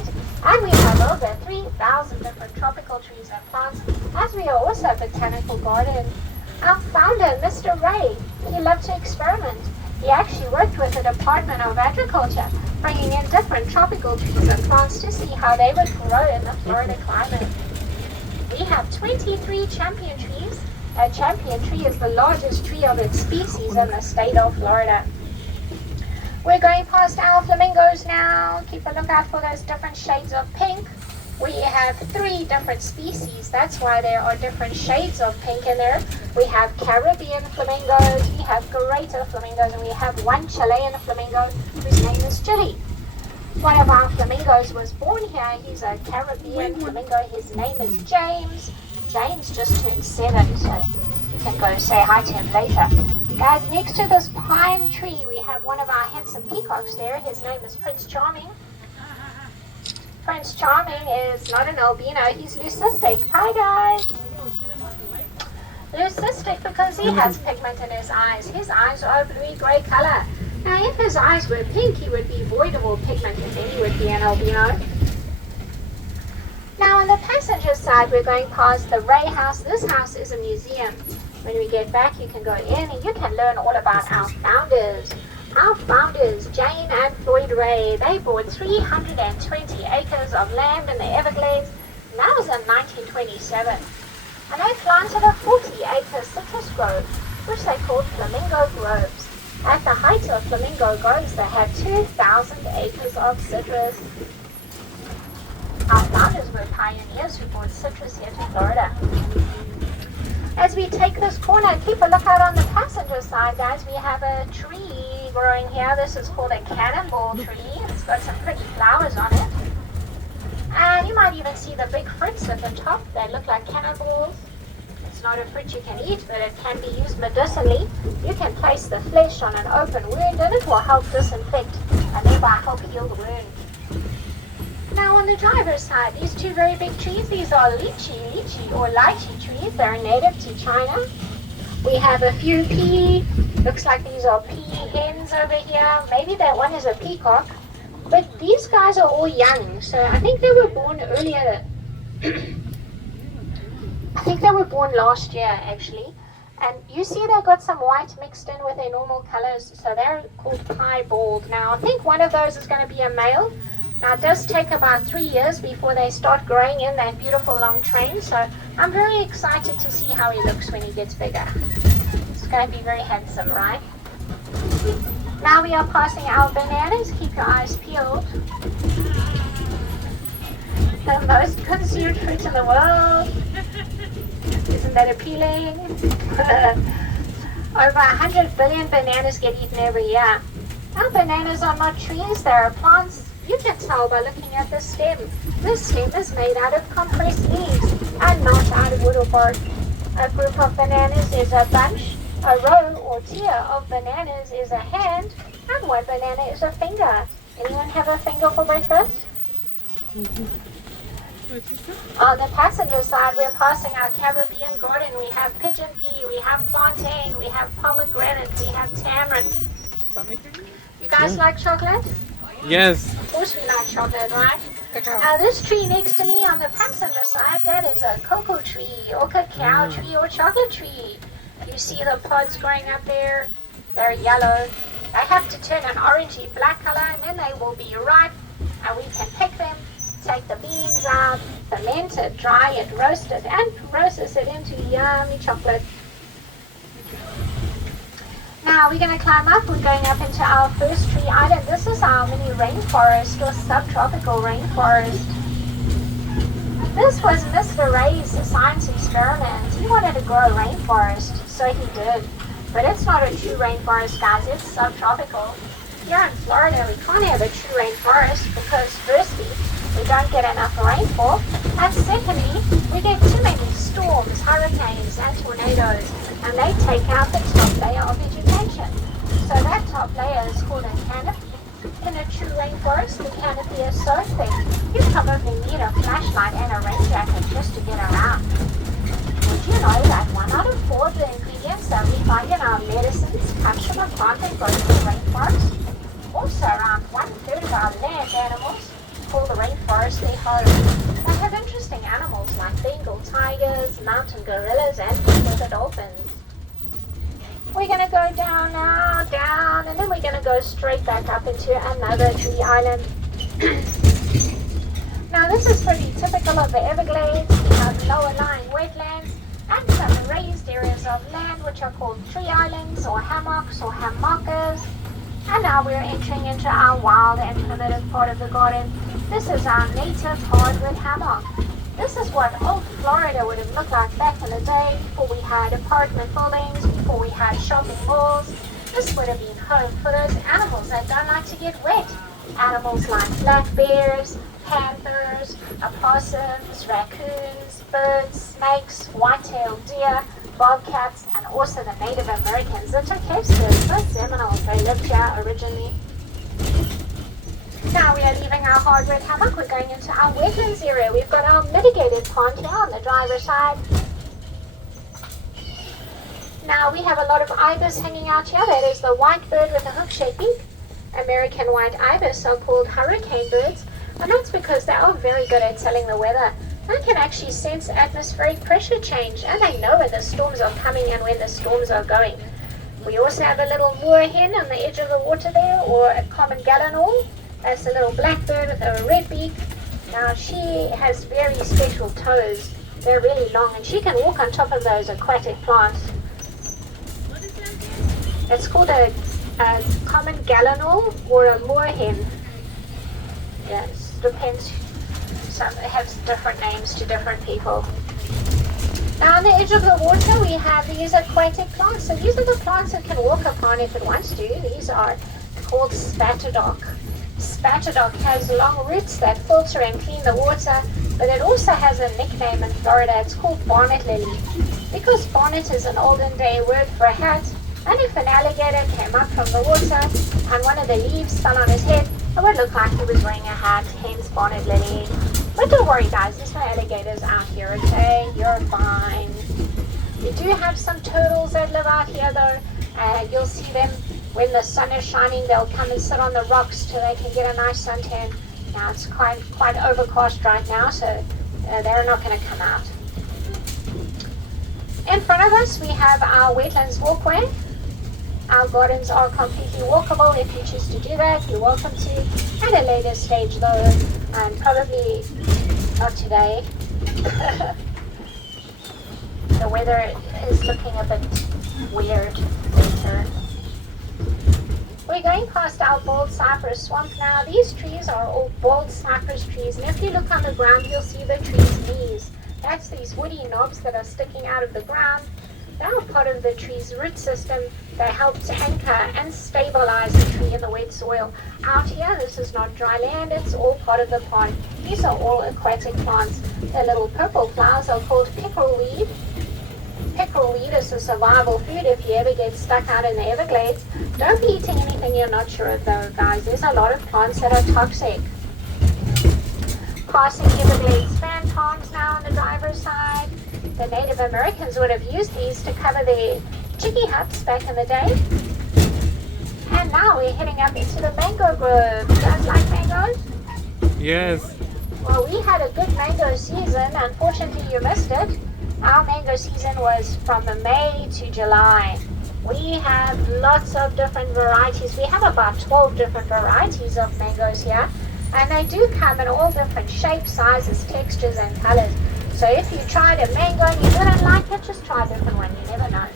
state, and we have over 3,000 different tropical trees and plants, as we are also a botanical garden. Our founder, Mr. Ray, he loved to experiment. He actually worked with the Department of Agriculture, bringing in different tropical trees and plants to see how they would grow in the Florida climate. We have 23 champion trees. A champion tree is the largest tree of its species in the state of Florida. We're going past our flamingos now. Keep a lookout for those different shades of pink. We have 3 different species. That's why there are different shades of pink in there. We have Caribbean flamingos, we have greater flamingos, and we have one Chilean flamingo whose name is Chili. One of our flamingos was born here. He's a Caribbean flamingo. His name is James. James just turned 7, so you can go say hi to him later. Guys, next to this pine tree, we have one of our handsome peacocks there. His name is Prince Charming. Prince Charming is not an albino, he's leucistic. Hi guys! Leucistic because he has pigment in his eyes. His eyes are a bluey-grey color. Now if his eyes were pink, he would be void of all pigment, and then he would be an albino. Now on the passenger side, we're going past the Ray House. This house is a museum. When we get back, you can go in and you can learn all about our founders. Our founders, Jane and Floyd Ray, they bought 320 acres of land in the Everglades, and that was in 1927. And they planted a 40-acre citrus grove, which they called Flamingo Groves. At the height of Flamingo Groves, they had 2,000 acres of citrus. Our founders were pioneers who brought citrus here to Florida. As we take this corner, keep a lookout on the passenger side, guys. We have a tree growing here. This is called a cannonball tree. It's got some pretty flowers on it. And you might even see the big fruits at the top. They look like cannonballs. It's not a fruit you can eat, but it can be used medicinally. You can place the flesh on an open wound and it will help disinfect and thereby help heal the wound. Now on the driver's side, these 2 very big trees, these are lychee or lychee trees. They're native to China. We have a few looks like these are pea hens over here. Maybe that one is a peacock. But these guys are all young, so I think they were born earlier. I think they were born last year actually. And you see they've got some white mixed in with their normal colors, so they're called piebald. Now I think one of those is going to be a male. Now it does take about 3 years before they start growing in that beautiful long train, so I'm very excited to see how he looks when he gets bigger. It's going to be very handsome, right? Now we are passing our bananas. Keep your eyes peeled. The most consumed fruit in the world. Isn't that appealing? Over 100 billion bananas get eaten every year. Our bananas are not trees, they are plants. You can tell by looking at the stem. This stem is made out of compressed leaves and not out of wood or bark. A group of bananas is a bunch. A row or tier of bananas is a hand, and one banana is a finger. Anyone have a finger for breakfast? On the passenger side, we're passing our Caribbean garden. We have pigeon pea, we have plantain, we have pomegranate, we have tamarind. You guys like chocolate? Yes. Of course we like chocolate, right? This tree next to me on the passenger side, that is a cocoa tree or cacao tree or chocolate tree. You see the pods growing up there? They're yellow. They have to turn an orangey black color and then they will be ripe and we can pick them, take the beans out, ferment it, dry it, roast it, and process it into yummy chocolate. Now we're going to climb up. We're going up into our first tree island. This is our mini rainforest or subtropical rainforest. This was Mr. Ray's science experiment. He wanted to grow a rainforest, so he did. But it's not a true rainforest, guys. It's subtropical. Here in Florida, we can't have a true rainforest because firstly, we don't get enough rainfall, and secondly, we get too many storms, hurricanes, and tornadoes, and they take out the top layer of vegetation. So that top layer is called a canopy. In a true rainforest, the canopy is so thick, you probably need a flashlight and a rain jacket just to get around. Did you know that 1 out of 4 of the ingredients that we find in our medicines comes from a plant that grows in the rainforest? Also, around 1/3 of our land animals, call the rainforest their home. They have interesting animals like Bengal tigers, mountain gorillas, and the dolphins. We're going to go down now, down, and then we're going to go straight back up into another tree island. Now this is pretty typical of the Everglades. We have lower lying wetlands and some raised areas of land which are called tree islands or hammocks or hammockers. And now we're entering into our wild and primitive part of the garden. This is our native hardwood hammock. This is what old Florida would have looked like back in the day, before we had apartment buildings, before we had shopping malls. This would have been home for those animals that don't like to get wet. Animals like black bears, panthers, opossums, raccoons, birds, snakes, white-tailed deer, bobcats, and also the Native Americans, the Tokevskas, the Seminoles. They lived here originally. Now we are leaving our hardwood hammock. We're going into our wetlands area. We've got our mitigated pond here on the driver's side. Now we have a lot of ibis hanging out here. That is the white bird with a hook-shaped beak. American white ibis are called hurricane birds, and that's because they are very good at telling the weather. They can actually sense atmospheric pressure change, and they know when the storms are coming and when the storms are going. We also have a little moorhen on the edge of the water there, or a common gallinule. That's a little black bird with a red beak. Now she has very special toes. They're really long, and she can walk on top of those aquatic plants. What is that again? It's called a common gallinule or a moorhen. Yes, depends. Some have different names to different people. Now on the edge of the water we have these aquatic plants. So these are the plants it can walk upon if it wants to. These are called spatadoc. Spatadoc has long roots that filter and clean the water, but it also has a nickname in Florida. It's called bonnet lily, because bonnet is an olden day word for a hat, and if an alligator came up from the water and one of the leaves fell on his head, it would look like he was wearing a hat, hence bonnet lily. But don't worry guys, there's no alligators out here, okay? You're fine. We do have some turtles that live out here though. You'll see them when the sun is shining. They'll come and sit on the rocks so they can get a nice suntan. Now it's quite overcast right now, so they're not going to come out. In front of us we have our wetlands walkway. Our gardens are completely walkable. If you choose to do that, you're welcome to. At a later stage though, and probably not today. The weather is looking a bit weird later. We're going past our bald cypress swamp now. These trees are all bald cypress trees, and if you look on the ground you'll see the tree's leaves. That's these woody knobs that are sticking out of the ground. They are part of the tree's root system. They help to anchor and stabilize the tree in the wet soil. Out here, this is not dry land, it's all part of the pond. These are all aquatic plants. The little purple flowers are called pickerelweed. Pickerelweed is a survival food if you ever get stuck out in the Everglades. Don't be eating anything you're not sure of though, guys. There's a lot of plants that are toxic. Passing Everglades fan palms now on the driver's side. The Native Americans would have used these to cover their chicky huts back in the day. And now we're heading up into the mango grove. You guys like mangoes? Yes. Well, we had a good mango season. Unfortunately, you missed it. Our mango season was from May to July. We have lots of different varieties. We have about 12 different varieties of mangoes here. And they do come in all different shapes, sizes, textures, and colors. So if you tried a mango and you didn't like it, just try a different one. You never know.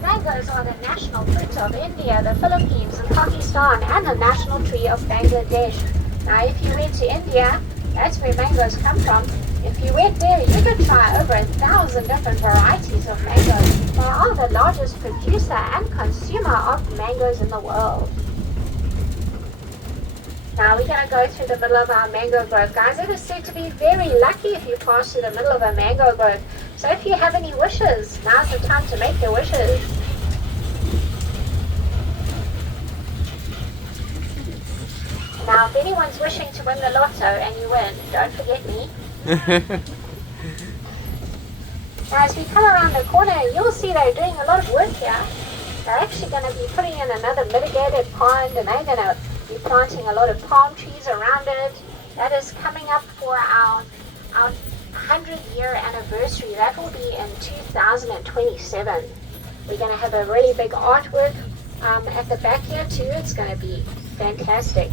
Mangoes are the national fruit of India, the Philippines, and Pakistan, and the national tree of Bangladesh. Now, if you went to India, that's where mangoes come from. If you went there, you could try over 1,000 different varieties of mangoes. They are the largest producer and consumer of mangoes in the world. Now we're going to go through the middle of our mango grove. Guys, it is said to be very lucky if you pass through the middle of a mango grove. So if you have any wishes, now's the time to make your wishes. Now if anyone's wishing to win the lotto and you win, don't forget me. Now as we come around the corner, you'll see they're doing a lot of work here. They're actually going to be putting in another mitigated pond, and they're going to be planting a lot of palm trees around it. That is coming up for our 100-year anniversary. That will be in 2027. We're going to have a really big artwork at the back here too. It's going to be fantastic.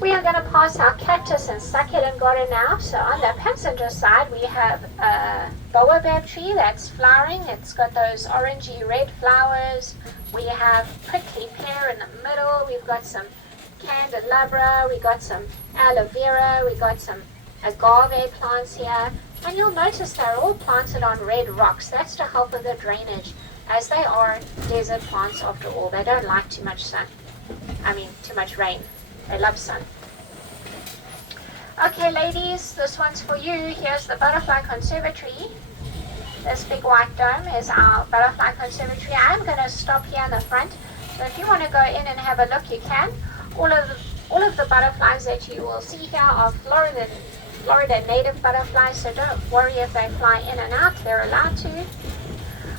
We are going to pass our cactus and succulent garden now. So on the passenger side, we have a baobab tree that's flowering. It's got those orangey red flowers. We have prickly pear in the middle. We've got some candelabra. We got some aloe vera. We got some agave plants here. And you'll notice they're all planted on red rocks. That's to help with the drainage, as they are desert plants after all. They don't like too much sun. Too much rain. They love sun. Okay, ladies, this one's for you. Here's the Butterfly Conservatory. This big white dome is our Butterfly Conservatory. I'm going to stop here in the front. So if you want to go in and have a look, you can. All of the butterflies that you will see here are Florida native butterflies, so don't worry if they fly in and out. They're allowed to.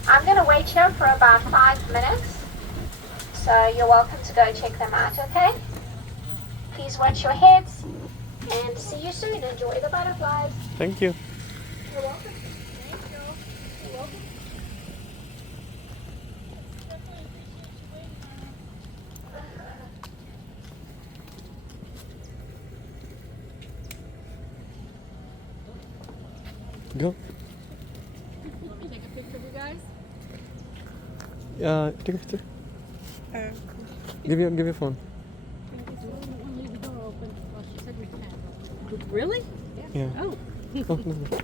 I'm going to wait here for about 5 minutes. So you're welcome to go check them out, okay? Please watch your heads and see you soon. Enjoy the butterflies. Thank you. You're welcome. Thank you. You're welcome. Definitely appreciate you waiting. Go. Want me to take a picture of you guys? Take a picture. Give your phone. Leave the door open. Oh, she said we can. Really? Yeah. Oh. Oh, no, no. Okay.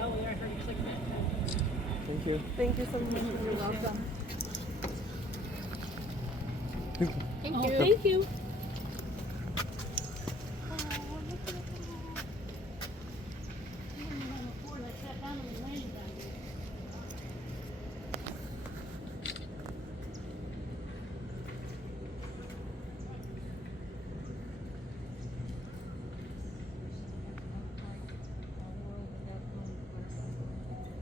Oh, yeah, I heard you click that. Thank you. Thank you so much. You're welcome. Thank you. Thank you. Thank you.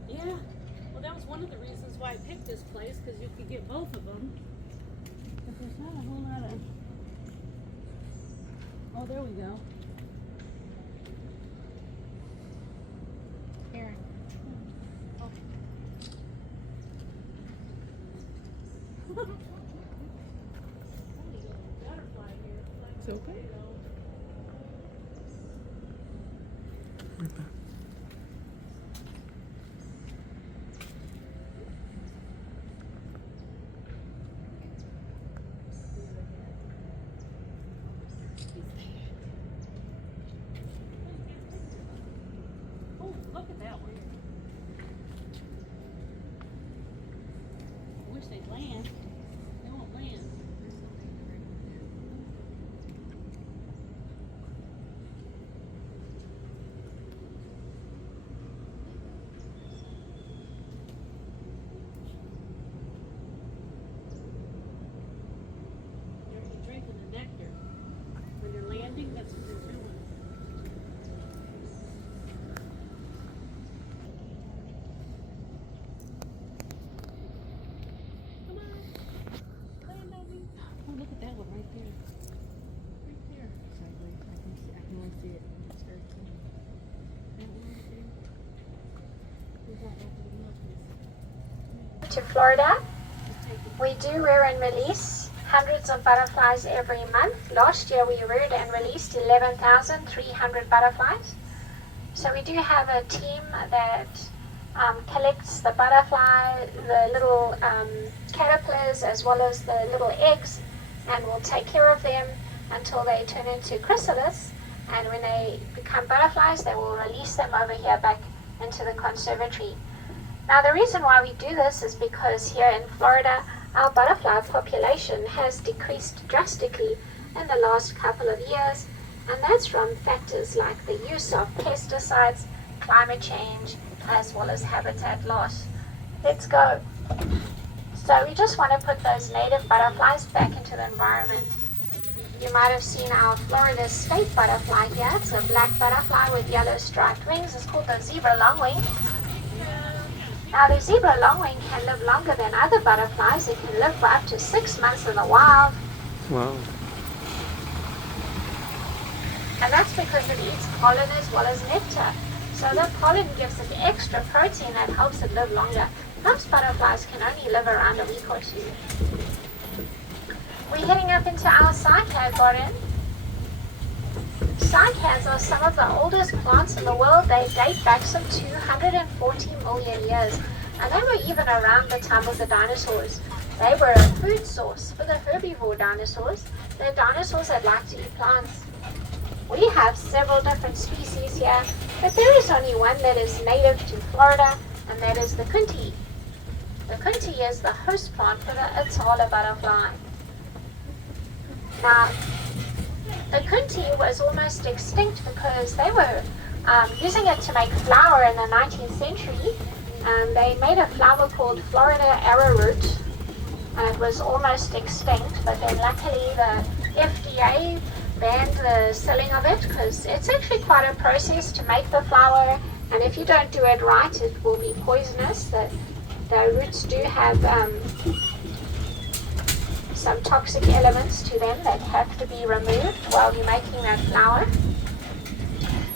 Yeah, well, that was one of the reasons why I picked this place, because you could get both of them. But there's not a whole lot of. Oh, there we go. Here. Oh. Butterfly here. It's open? Oh, look at that one. I wish they'd land. They won't land. They're drinking the nectar. When they're landing, that's what they're doing. Come on. Land on me. Oh, look at that one right there. Right there. Sideways. I can only see it. It's very clean. That one right there. Who's that over the mountains? To Florida, Just take it. we do rear and release hundreds of butterflies every month. Last year we reared and released 11,300 butterflies. So we do have a team that collects the butterfly, the little caterpillars, as well as the little eggs, and will take care of them until they turn into chrysalis. And when they become butterflies, they will release them over here back into the conservatory. Now the reason why we do this is because here in Florida, our butterfly population has decreased drastically in the last couple of years, and that's from factors like the use of pesticides, climate change, as well as habitat loss. Let's go. So we just want to put those native butterflies back into the environment. You might have seen our Florida state butterfly here. It's a black butterfly with yellow striped wings. It's called the zebra longwing. Now the zebra longwing can live longer than other butterflies. It can live for up to 6 months in the wild. Wow. And that's because it eats pollen as well as nectar. So the pollen gives it extra protein that helps it live longer. Most butterflies can only live around a week or two. We're heading up into our cycad garden. Cycads are some of the oldest plants in the world. They date back some 240 million years. And they were even around the time of the dinosaurs. They were a food source for the herbivore dinosaurs. The dinosaurs that like to eat plants. We have several different species here, but there is only one that is native to Florida, and that is the kunti. The kunti is the host plant for the Atala butterfly. Now, the kunti was almost extinct because they were using it to make flour in the 19th century. They made a flower called Florida arrowroot, and it was almost extinct, but then luckily the FDA banned the selling of it because it's actually quite a process to make the flour, and if you don't do it right, it will be poisonous. The roots do have some toxic elements to them that have to be removed while you're making that flour.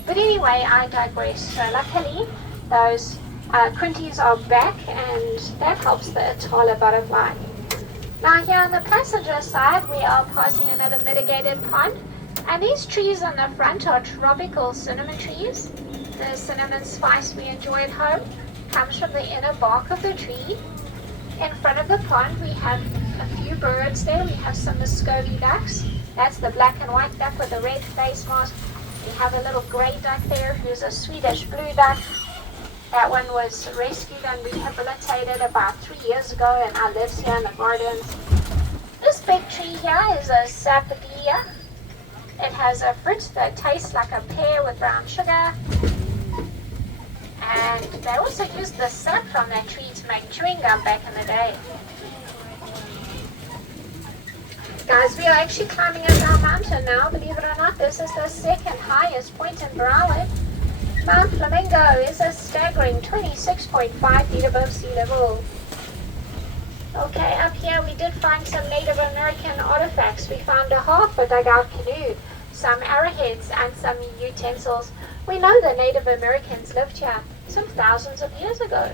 But anyway, I digress. So luckily, those kuntis are back, and that helps the Atala butterfly. Now here on the passenger side, we are passing another mitigated pond. And these trees on the front are tropical cinnamon trees. The cinnamon spice we enjoy at home comes from the inner bark of the tree. In front of the pond, we have a few birds there. We have some Muscovy ducks. That's the black and white duck with a red face mask. We have a little gray duck there who's a Swedish blue duck. That one was rescued and rehabilitated about 3 years ago and now lives here in the gardens. This big tree here is a sapodilla. It has a fruit that tastes like a pear with brown sugar. And they also used the sap from that tree to make chewing gum back in the day. Guys, we are actually climbing up our mountain now. Believe it or not, this is the second highest point in Broward. Mount Flamingo is a staggering 26.5 feet above sea level. Okay, up here we did find some Native American artifacts. We found a half a dugout canoe, some arrowheads, and some utensils. We know the Native Americans lived here some thousands of years ago.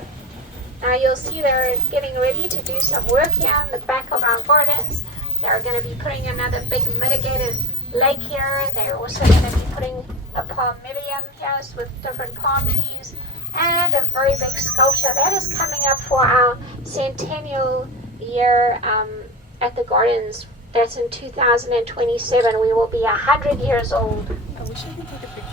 Now you'll see they're getting ready to do some work here in the back of our gardens. They're going to be putting another big mitigated lake here. They're also going to be putting a palmillium here with different palm trees, and a very big sculpture that is coming up for our centennial year at the gardens. That's in 2027. We will be 100 years old. I wish I could take a picture.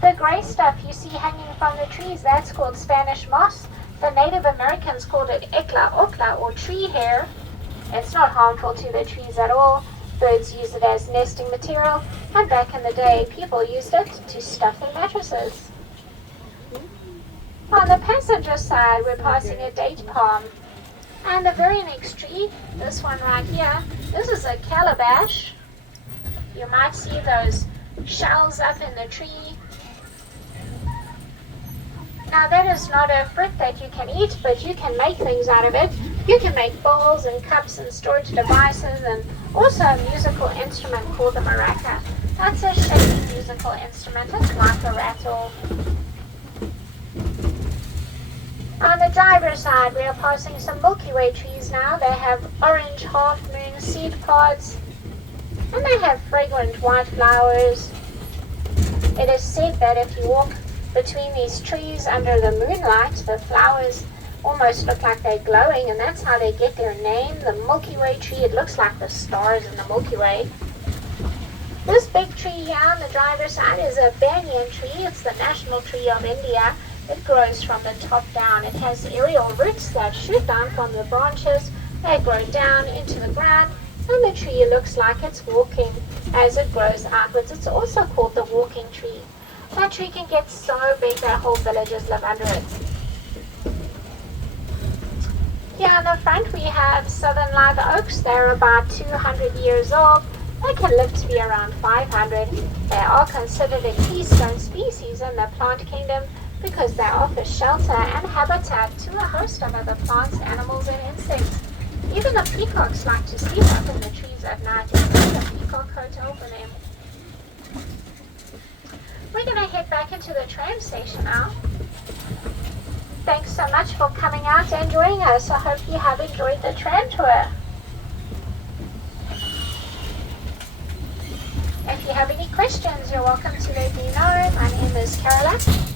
The gray stuff you see hanging from the trees, that's called Spanish moss. The Native Americans called it ekla okla, or tree hair. It's not harmful to the trees at all. Birds use it as nesting material, and back in the day, people used it to stuff their mattresses. On the passenger side, we're passing a date palm. And the very next tree, this one right here, this is a calabash. You might see those shells up in the tree. Now that is not a fruit that you can eat, but you can make things out of it. You can make bowls and cups and storage devices, and also a musical instrument called the maraca. That's a shaky musical instrument. It's like a rattle. On the driver's side, we are passing some Milky Way trees now. They have orange half-moon seed pods, and they have fragrant white flowers. It is said that if you walk between these trees under the moonlight, the flowers almost look like they're glowing, and that's how they get their name, the Milky Way tree. It looks like the stars in the Milky Way. This big tree here on the driver's side is a banyan tree. It's the national tree of India. It grows from the top down. It has aerial roots that shoot down from the branches. They grow down into the ground, and the tree looks like it's walking as it grows outwards. It's also called the walking tree. That tree can get so big that whole villages live under it. Here on the front we have southern live oaks. They're about 200 years old. They can live to be around 500. They are considered a keystone species in the plant kingdom because they offer shelter and habitat to a host of other plants, animals, and insects. Even the peacocks like to sleep up in the trees at night and find a peacock hotel for them. We're going to head back into the tram station now. Thanks so much for coming out and joining us. I hope you have enjoyed the tram tour. If you have any questions, you're welcome to let me know. My name is Caroline.